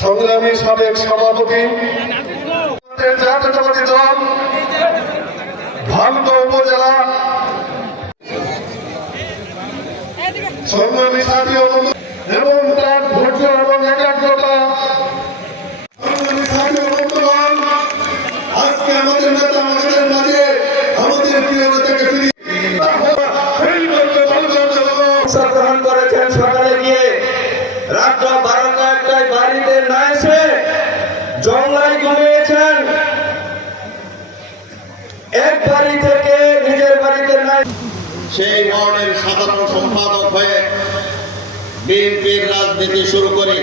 সংগ্রামী সাবেক সভাপতি জাতীয়তাবাদী দল ভালুকা উপজেলা সংগ্রামী সাথী এবং তার ধৈর্য এবং একাগ্রতা আজকে আমাদের নেতা আমাদের মাঝে আমাদের প্রিয় নেতাকে গ্রহণ করেছেন। সকালে গিয়ে রাত 12টা-1টায় বাড়িতে না এসে জঙ্গলায় ঘুমিয়েছেন। এক বাড়ি থেকে নিজের বাড়িতে না সেই ওয়ার্ডের সাধারণ সম্পাদক হয়ে বিএনপির রাজনীতি শুরু করি।